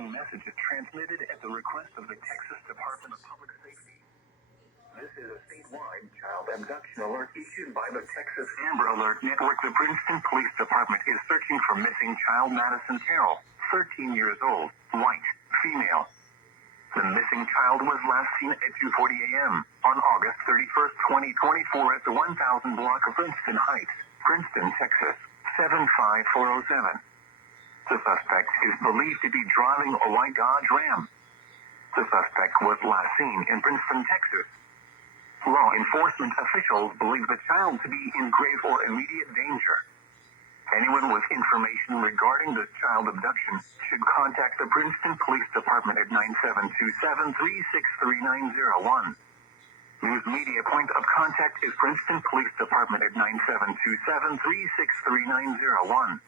following message is transmitted at the request of the Texas Department of Public Safety. This is a statewide child abduction alert issued by the Texas Amber Alert Network. The Princeton Police Department is searching for missing child Madison Carroll, 13 years old, white, female. The missing child was last seen at 2:40 a.m. on August 31st, 2024 at the 1000 block of Princeton Heights, Princeton, Texas, 75407. The suspect is believed to be driving a white Dodge Ram. The suspect was last seen in Princeton, Texas. Law enforcement officials believe the child to be in grave or immediate danger. Anyone with information regarding this child abduction should contact the Princeton Police Department at 972-736-3901. News media point of contact is Princeton Police Department at 972-736-3901.